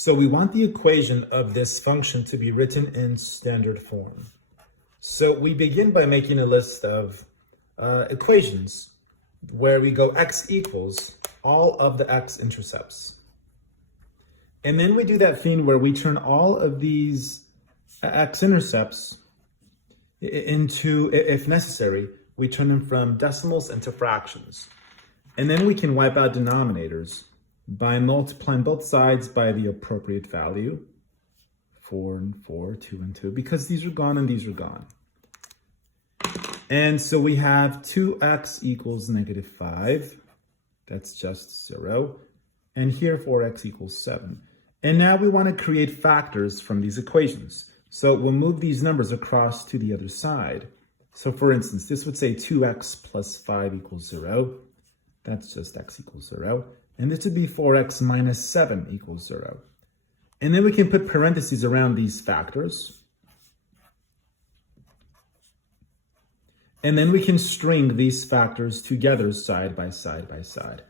So we want the equation of this function to be written in standard form. So we begin by making a list of equations where we go x equals all of the x-intercepts. And then we do that thing where we turn all of these x-intercepts into, if necessary, we turn them from decimals into fractions. And then we can wipe out denominators by multiplying both sides by the appropriate value, 4 and 4, 2 and 2, because these are gone and these are gone. And so we have 2x equals negative 5. That's just 0. And here 4x equals 7. And now we want to create factors from these equations. So we'll move these numbers across to the other side. So for instance, this would say 2x plus 5 equals 0. That's just x equals 0. And this would be 4x minus 7 equals 0. And then we can put parentheses around these factors. And then we can string these factors together side by side by side.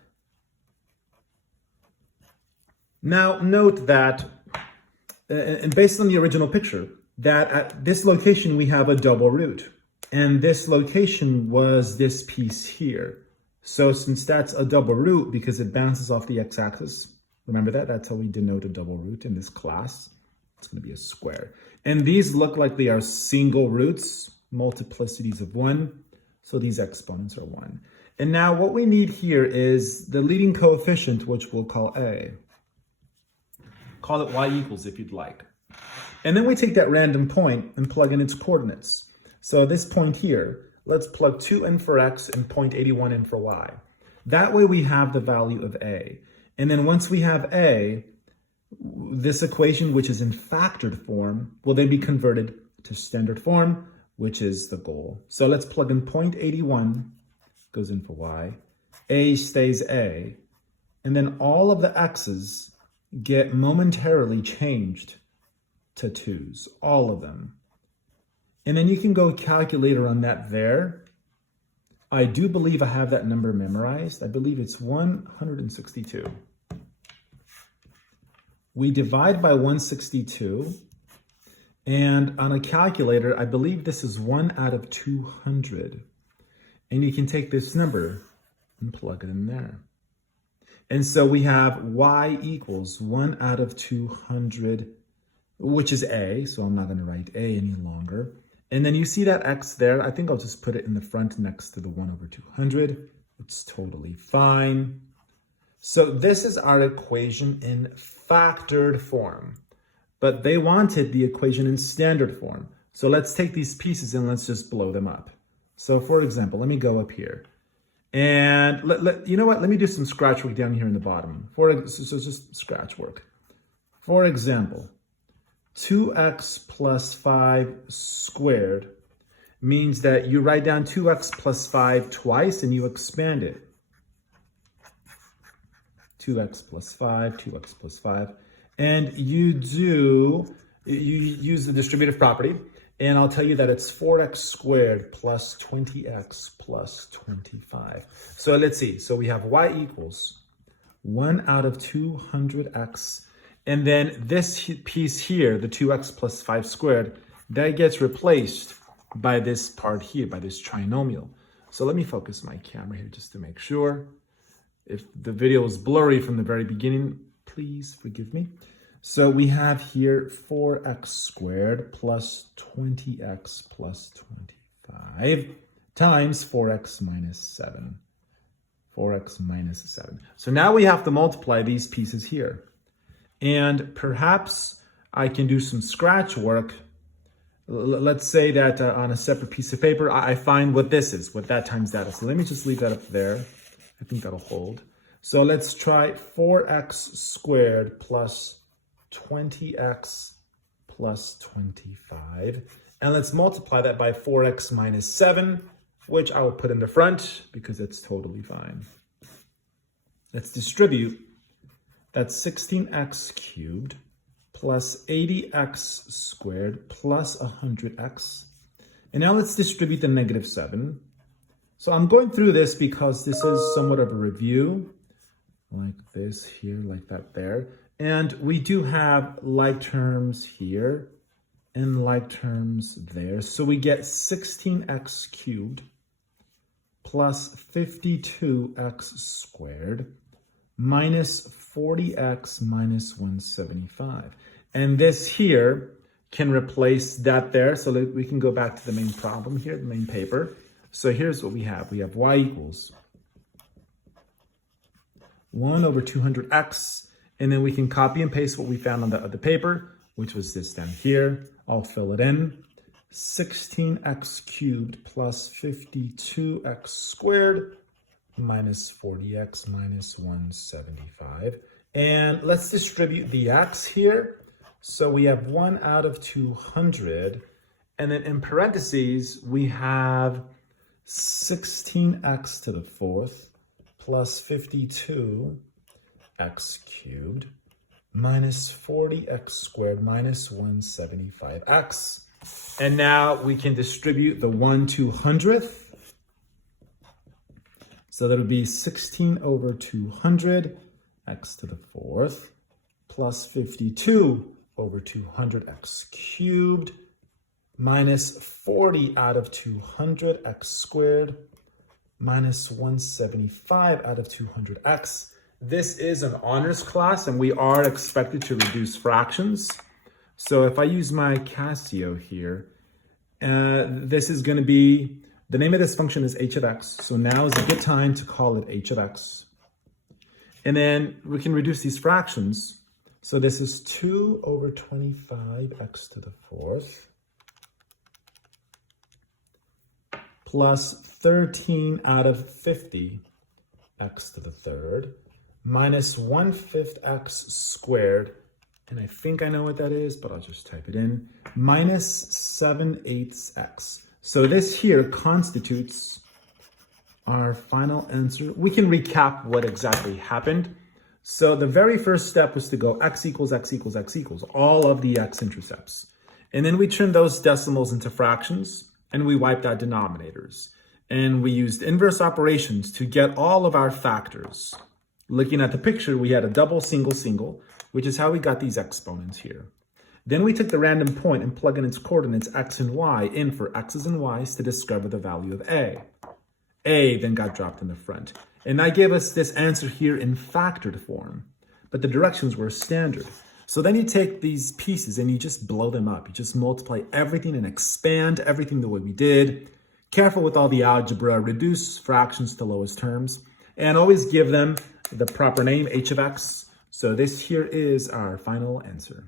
Now note that, and based on the original picture, that at this location we have a double root. And this location was this piece here. So since that's a double root because it bounces off the x-axis, remember that? That's how we denote a double root in this class. It's going to be a square. And these look like they are single roots, multiplicities of 1. So these exponents are 1. And now what we need here is the leading coefficient, which we'll call a. Call it y equals if you'd like. And then we take that random point and plug in its coordinates. So this point here, let's plug 2 in for x and 0.81 in for y. That way we have the value of a. And then once we have a, this equation, which is in factored form, will then be converted to standard form, which is the goal. So let's plug in 0.81, goes in for y. A stays a. And then all of the x's get momentarily changed to 2's, all of them. And then you can go calculator on that there. I do believe I have that number memorized. I believe it's 162. We divide by 162. And on a calculator, I believe this is 1 out of 200. And you can take this number and plug it in there. And so we have y equals 1 out of 200, which is a. So I'm not going to write a any longer. And then you see that x there. I think I'll just put it in the front next to the 1 over 200. It's totally fine. So this is our equation in factored form. But they wanted the equation in standard form. So let's take these pieces and let's just blow them up. So for example, let me go up here. And you know what? Let me do some scratch work down here in the bottom. So just scratch work. For example, 2x plus 5 squared means that you write down 2x plus 5 twice and you expand it. 2x plus 5, 2x plus 5. And you use the distributive property, and I'll tell you that it's 4x squared plus 20x plus 25. So let's see. So we have y equals 1 out of 200x. And then this piece here, the 2x plus 5 squared, that gets replaced by this part here, by this trinomial. So let me focus my camera here just to make sure. If the video is blurry from the very beginning, please forgive me. So we have here 4x squared plus 20x plus 25 times 4x minus 7. 4x minus 7. So now we have to multiply these pieces here. And perhaps I can do some scratch work. Let's say that on a separate piece of paper, I find what this is, what that times that is. So let me just leave that up there. I think that'll hold. So let's try 4x squared plus 20x plus 25. And let's multiply that by 4x minus 7, which I will put in the front because it's totally fine. Let's distribute. That's 16x cubed plus 80x squared plus 100x. And now let's distribute the negative 7. So I'm going through this because this is somewhat of a review, like this here, like that there. And we do have like terms here and like terms there. So we get 16x cubed plus 52x squared minus 40x minus 175. And this here can replace that there. So we can go back to the main problem here, the main paper. So here's what we have. We have y equals 1 over 200x. And then we can copy and paste what we found on the other paper, which was this down here. I'll fill it in. 16x cubed plus 52x squared minus 40x minus 175. And let's distribute the x here. So we have 1 out of 200. And then in parentheses, we have 16x to the fourth plus 52x cubed minus 40x squared minus 175x. And now we can distribute the 1/200th. So that would be 16 over 200 x to the fourth plus 52 over 200 x cubed minus 40 out of 200 x squared minus 175 out of 200x. This is an honors class and we are expected to reduce fractions. So if I use my Casio here, this is going to be, the name of this function is h of x. So now is a good time to call it h of x. And then we can reduce these fractions. So this is 2 over 25x to the fourth plus 13 out of 50 x to the third minus 1/5 x squared. And I think I know what that is, but I'll just type it in. Minus 7/8 x. So this here constitutes our final answer. We can recap what exactly happened. So the very first step was to go x equals x equals x equals, all of the x-intercepts. And then we turned those decimals into fractions, and we wiped out denominators. And we used inverse operations to get all of our factors. Looking at the picture, we had a double, single, single, which is how we got these exponents here. Then we took the random point and plugged in its coordinates x and y in for x's and y's to discover the value of a. A then got dropped in the front. And that gave us this answer here in factored form. But the directions were standard. So then you take these pieces and you just blow them up. You just multiply everything and expand everything the way we did. Careful with all the algebra, reduce fractions to lowest terms, and always give them the proper name, h of x. So this here is our final answer.